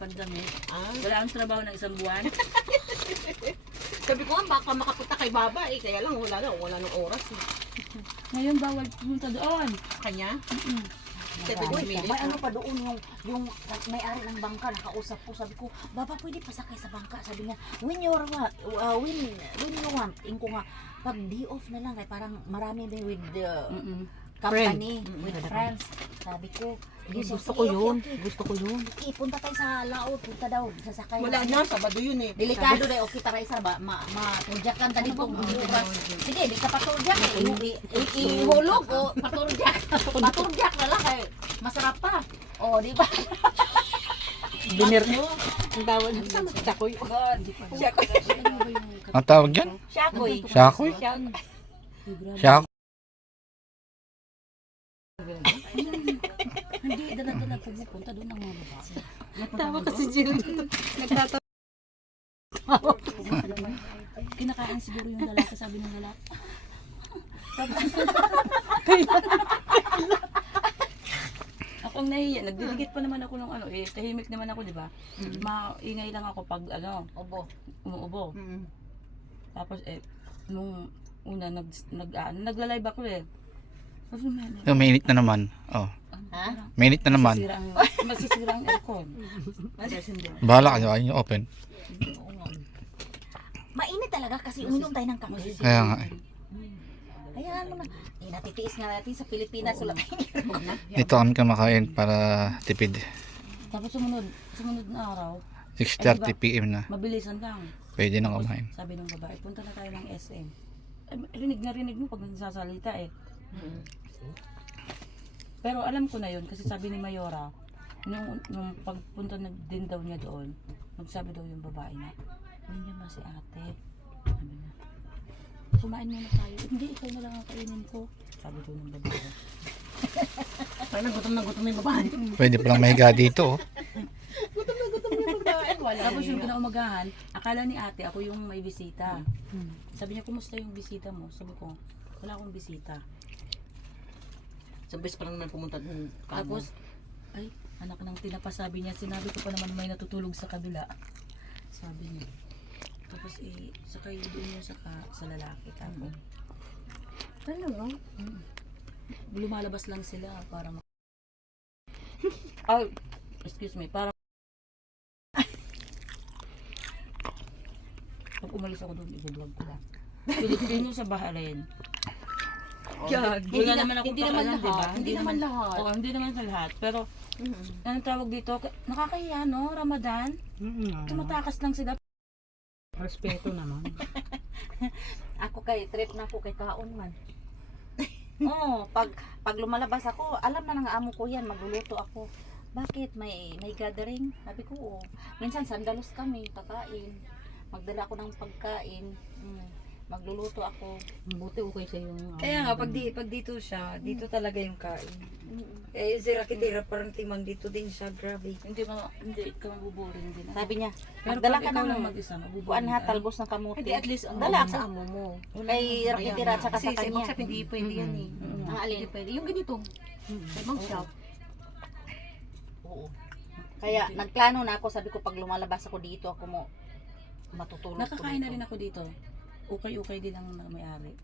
pandamit. Wala ang trabaho ng isang buwan. Sabi ko nga, baka makapunta kay Baba eh. Kaya lang, wala nang oras eh. Ngayon bawal pumunta doon. Kanya? Uy, may ano pa doon yung may-ari ng bangka, nakausap ko, sabi ko, Baba, pwede pasakay sa bangka. Sabi niya, when you want, ko nga, pag day off na lang, kaya parang marami din with the company, with friends. Sabi ko, Gusto ko yun. Gusto ko yun. Punta tayo sa laot, punta daw, sasakay. Wala na, Sabado yun eh. Delikado dahil okay tara isa ba matudyakan tadi po oras. Sige, di ka patudyak ihulog o patudyak. Patudyak na lang kay masarap pa. O, di ba? Dinner mo. Ang tawag mo sa Chakoy. Chakoy. Ang tawag dyan? Shakoy. Shakoy? Shakoy? Hindi, dala-dala pupunta doon ng mga babae. Tawa kasi Jill. Nagtatawa. Kinakain siguro yung lalaki, sabi ng lalaki. Ako ang nahiya, nagdidikit pa naman ako ng ano eh, tahimik naman ako, di ba? Maingay lang ako pag umuubo. Tapos nung una nagla-live ako eh. Mainit na naman. Oh. Ha? Mainit na naman. Masisira ang aircon. Bahala kayo, ayaw nyo open. Mainit talaga kasi uminom tayo ng kape. Kaya nga eh. Kaya ano na, natitiis nga natin sa Pilipinas. Wala Dito kami kumakain para tipid. Tapos sumunod na araw, 6:30 PM na. mabilisan lang. Pwede na kumain. Sabi ng babae, punta na tayo ng SM. Rinig mo pag nagsasalita eh. Pero alam ko na yun kasi sabi ni Mayora, nung pagpunta na din daw niya doon, nagsabi daw yung babae na, hindi niya ba si ate? Sabi niya, kumain muna tayo. Hindi, ikaw na lang ang kainin ko. Sabi daw ng babae. Parang gutom na yung babae. Pwede palang mahiga dito. Oh. Gutom na yung babae. Wala. Tapos yung kinaumagahan, akala ni ate ako yung may bisita. Sabi niya, kumusta yung bisita mo? Sabi ko, wala akong bisita. Sa best pa lang naman pumunta dun. Tapos, ay, anak ng tinapa, sabi niya, sinabi ko pa naman may natutulog sa kabila. Sabi niya. Tapos, sakay doon niya sa lalaki. Tapos, Ano? lumalabas lang sila para ay, excuse me, para pag umalis ako doon, i-vlog ko lang. Pilitin nyo sa bahalin. Wala naman ako pakaalam, diba? Hindi naman lahat. Oo, hindi naman sa lahat. Pero, anong tawag dito? Nakakahiya, no? Ramadan? Tumatakas lang sila. Respeto naman. Ako trip na ako kay kaon man. Oo, pag lumalabas ako, alam na ng amo ko yan, magluluto ako. Bakit? May gathering? Sabi ko, oo. Minsan sandalos kami, kakain. Magdala ako ng pagkain. Magluluto ako. Buti okay sa yung... Kaya nga, pag dito siya, dito talaga yung kain. Eh, yung si Rakitira, parang timang dito din siya, grabe. Hindi ka mabuboring din. Sabi niya, Pero magdala pag ka ikaw ng lang mag-isa, mabuboring buwan ha, ka. talbos ng kamuti. Hindi, at least ang Dala sa ako. amo mo. Kay Rakitira at saka Kasi sa sa ibang kanya. shop hindi pwede yan eh. Ang alin? Hindi pwede. Yung ganito. Sa ibang shop. Oo. Kaya nagplano na ako, sabi ko pag lumalabas ako dito, ako mo matutulog ko Nakakain na dito. rin ako dito. Ukay-ukay din ang may-ari.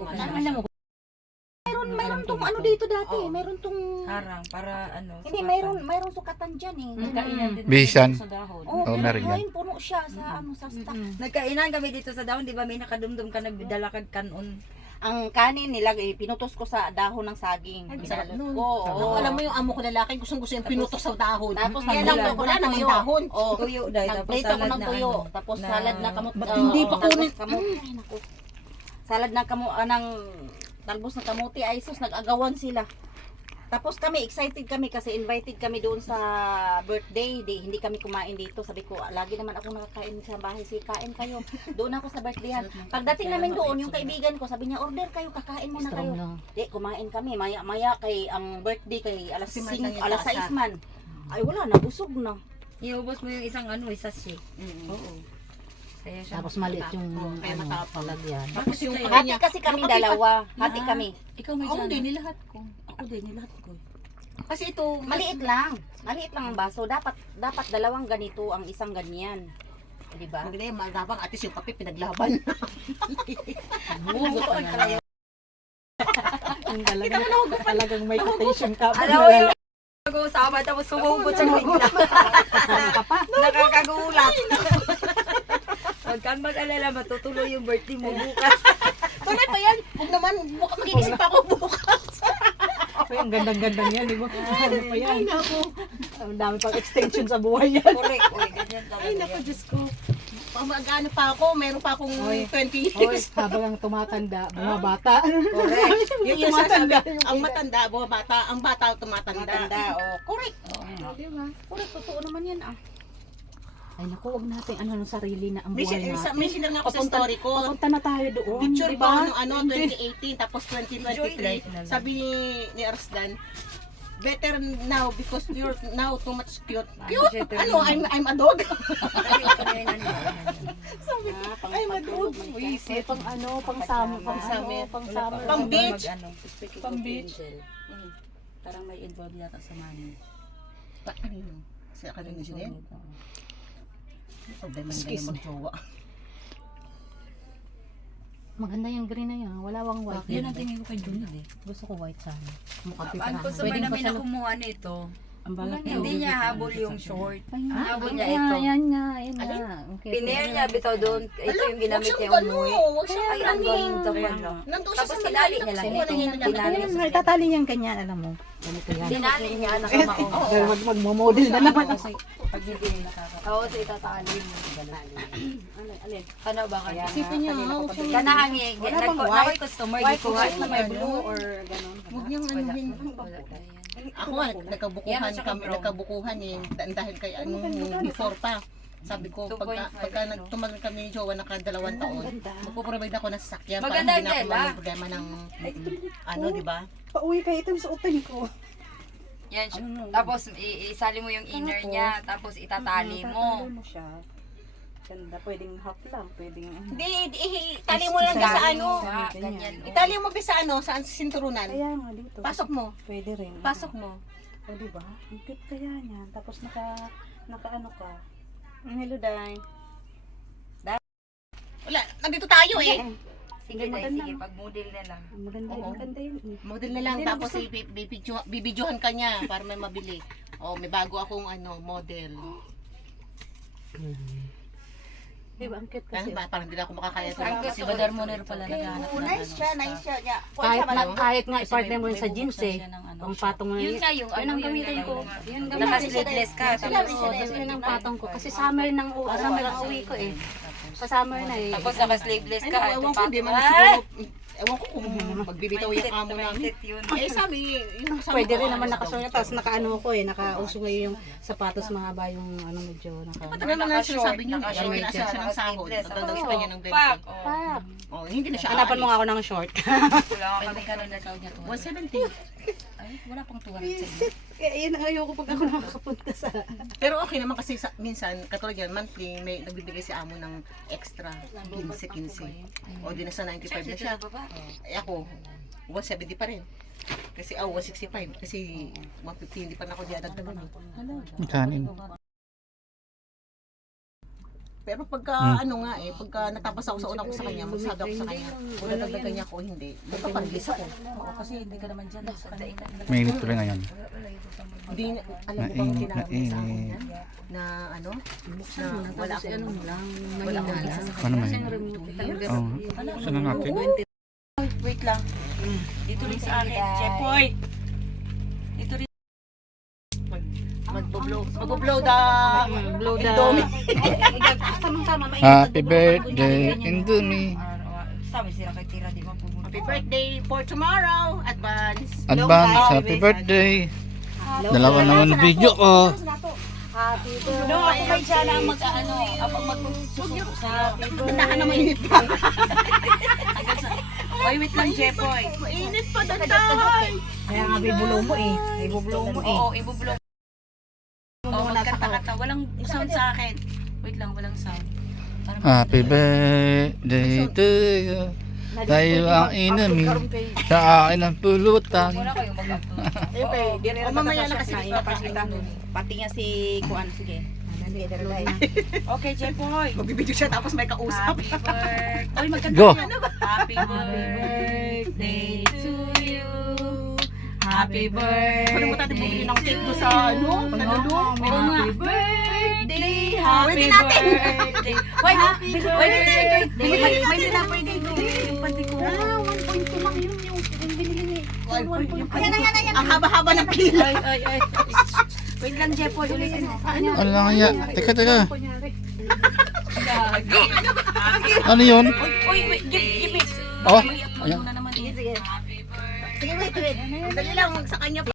Alam mo, mayroon tong ano dito dati, mayroon tong Harang, para ano. hindi, mayroon sukatan dyan eh. Nagkainan din Bisan. sa dahon. Oo, Oh, meron yan. ngayon puno siya sa sa stock. Nagkainan kami dito sa dahon, di ba may nakadumdum ka nagdala kag kanon. Ang kanin nila, pinutos ko sa dahon ng saging. Ay, Binalot sarap nun. ko. Naku, Oo. alam mo yung amo ko lalaki, gustong gusto yung pinutok sa dahon. Tapos Kaya lang, nagluto ko wala ng namang tuyo. dahon. Oo. Tuyo dahil tapos Nagplate ako salad ng na tuyo. ano. Tapos salad na kamot. Ba't hindi pa kunin? Ay, naku. Salad na ng talbos ng kamuti. Ay, sus, nag-agawan sila. Tapos excited kami kasi invited kami doon sa birthday. Hindi kami kumain dito. Sabi ko, lagi naman ako nakakain sa bahay. Sige, kain kayo. Doon ako sa birthdayan. Pagdating namin doon, yung kaibigan ko, sabi niya, order kayo, kakain muna kayo. Kumain kami. Maya kay ang birthday kay alas 5, alas 6 man. Ay, wala na, busog na. Iubos mo yung isang sachet. Oo. Kaya siya. Tapos maliit yung Kaya matapang. palagyan. Tapos yung Hati kasi kami dalawa. Hati kami. Ikaw may Ako dyan. din, nilahat ko. Ako din, nilahat ko. Kasi ito, Maliit lang. Maliit lang ang baso. Dapat dalawang ganito ang isang ganyan. Di ba? Maganda yung magabang at least yung kape pinaglaban. Buto pala yun. Talagang may quotation ka. Alam mo yung nag-uusama tapos sumubot siya bigla. Nakakagulat. Huwag kang mag-alala, matutuloy yung birthday mo bukas. Tuloy pa yan. Huwag naman, mag-iisip ako bukas. Ang gandang-gandang yan, di ba? Ano pa yan? Ay, naku. Ang dami pang extension sa buhay yan. Correct. Uy, ganyan talaga Ay, naku, yan. Diyos ko. Pamag-ano pa ako, meron pa akong Oy. 20 Oy, years. habang ang tumatanda, bumabata. Correct. Yung Tumatanda sasabi, yung ang edad. matanda, bata, ang bata tumatanda. Matanda, oh. Correct. Di ba? Correct, totoo naman yan ah. Ay naku, huwag natin ano ng sarili na ang May, buhay natin. may sinare nga ako sa story ko. Papunta na tayo doon, Picture di ko ba? ano 2018 tapos 2023. Sabi ni Arsdan, better now because you're now too much cute. Cute? Ano? I'm a dog? I'm a dog. Eh, pang ano, pang summer, Pang beach. Pang beach. Parang may involved yata sa money. Kanino? Sa kanino siya din? Problema nila yung magjowa. Maganda yung green na yan. Wala bang white. Yun ang tingin ko kay Junid eh. Gusto ko white sana. Mukha Ang pipirahan. customer namin na kumuha nito, Ang balak hindi niya habol yung short. Habol niya Yan ito. nga. Okay. Pinair niya bitaw doon. Ito yung ginamit niya Huwag umuwi. Huwag siyang Ay, ang ganda pala. Nandun siya Tapos sa tinali malalim, niya lang tapos ito. wala Tinali niya. Itatali niyang ganyan, alam mo. Ganito yan. Tinali niya nakamaong. Dahil magmamodel na naman. Kasi pag hindi nakaka... Oo, sa itatali mo. Ano ba kaya? Isipin niya, huwag siyang Kanahangi. Nakoy customer, White gikuha na may niya. blue or gano'n. Huwag niyang anuhin. Wala na yan. Ako nga, nagkabukuhan Yan, kami, nagkabukuhan eh, dahil kay ano, before pa. Sabi ko, 2.5 pagka tumagal kami ni Jowa naka-2 taon, magpo-provide ako ng sasakyan para Maganda hindi na ako din, ng problema ng, ano, di ba? Pauwi kayo ito sa utan ko. Yan, tapos isali mo yung inner niya, tapos itatali mo. Tatalo mo siya. Ganda, pwedeng half lang, pwedeng... Hindi, itali mo lang sa ano. Ganyan. Itali mo ba sa ano, saan sa sinturunan? Kaya nga dito. Pasok mo. Pwede rin. Pasok mo. O diba? Ang cute kaya niyan. Tapos naka-ano ka. Hello, Day. Wala, nandito tayo eh. Sige, Day, sige, pag model na lang. Ang maganda Oo. yun. Maganda yun. Model na lang, tapos bibidyohan ka niya para may mabili. Oh, may bago akong ano, model. Diba? Ang cute kasi. Kasi parang hindi na ako makakaya ito. Si Badar Moner pala naghahanap ng Nice siya, nice siya. Yeah. Kahit, kahit nga Kasi i-partner mo may sa jeans bubuksan eh. siya ng ano, Ang patong mo Yun yun. nga yung Yun ano, ang yun gamitin nga ko. yung Yun naka-sleeveless ka. Tapos yun ang patong ko. Kasi summer nang uwi ko eh. Sa summer na eh. Tapos naka-sleeveless ka. Ano, ewan ko, hindi man Ay! siguro, ewan ko kung magbibitaw yung amo namin. Mindset yun. Eh sabi, yung kasama Pwede ko, rin naman ano nakasuot. daw. Tapos nakaano ko eh. Nakauso ngayon yung sapatos mahaba yung ano medyo naka... Matagal na nga sinasabi niyo, Naka-short, may nasa siya ng sahod. naka-sleeveless. Tatanda sa kanya ng 20. Pak! Pak! Oh, hindi na siya Hanapan mo aalis. nga ako ng short. Wala ka Pwede ka rin na sahod niya 170. Ay, wala pang 200 sa inyo. Kaya yun ang ayoko pag ako nakakapunta sa... Pero okay naman kasi minsan, katulad yan, monthly, may nagbibigay si amo ng extra 15. O di nasa 95 na siya. Eh ako, 170 pa rin. Kasi 165. Kasi 150 hindi pa na ako diadagdagan. Kanin. Pero pagka ano nga eh, pagka natapos ako sa una ko sa kanya, magsabi ako sa kanya, kung nadagdagan niya ako o hindi, magpapagilis ako. Oo, kasi hindi ka naman dyan. Sa kanila. Mainit tuloy ngayon. Hindi, alam mo bang Mainit na tinawag sa akin init. yan? Na ano? Na wala akong, Wala akong Ano mainit? Oo. Saan na natin? Wait lang. Dito rin sa akin. Chepoy! Dito rin. mag-blow the Blow the... Indomie. Tamang-tama, Happy birthday, Indomie. Sabi sila kay Tira, di ba pumunta? Happy birthday for tomorrow. Advance. Advance, happy birthday. Dalawa naman ang video ko. Happy birthday. No, ako may siya lang mag-ano. Ako magsusuko sa Tindahan na mainit pa. hanggang sa... Oy, wait lang, Chepoy. Mainit pa datay. Kaya nga bibulong mo eh. Ibubulong mo eh. Oo, ibubulong. Oo, magkanta-kanta. Walang sound sa akin. Wait lang, walang sound. Parang- Happy birthday to you. Tayo ang inamin. Sa akin ang pulutan. Muna kayong mag-upload. Okay, dire O, mamaya na kasi papakita. Pati nga si Kuan, sige. Sige, dalay. Okay, Jepoy. Magbibideo siya tapos may kausap. Happy birthday. Oy, magkanta Go. tayo. Happy birthday to you. Happy birthday. Ano mo tayo bumili ng cake doon sa ano? Panalo? Happy birthday. Happy Ulitin natin. birthday. Wait, wait. May tinapay din yung panty ko. 1.2 lang yun yung binili ni. 1.2. Ayan. Ang haba-haba ng pila. Ay. Wait lang, Jepoy. Ulitin mo. Ano lang kaya? Teka. Kunyari. Ano yun? Uy, wait. Give me. Oh, I-upload ayan. mo na naman. Sige. Sige, wait. Dali lang, sa kanya.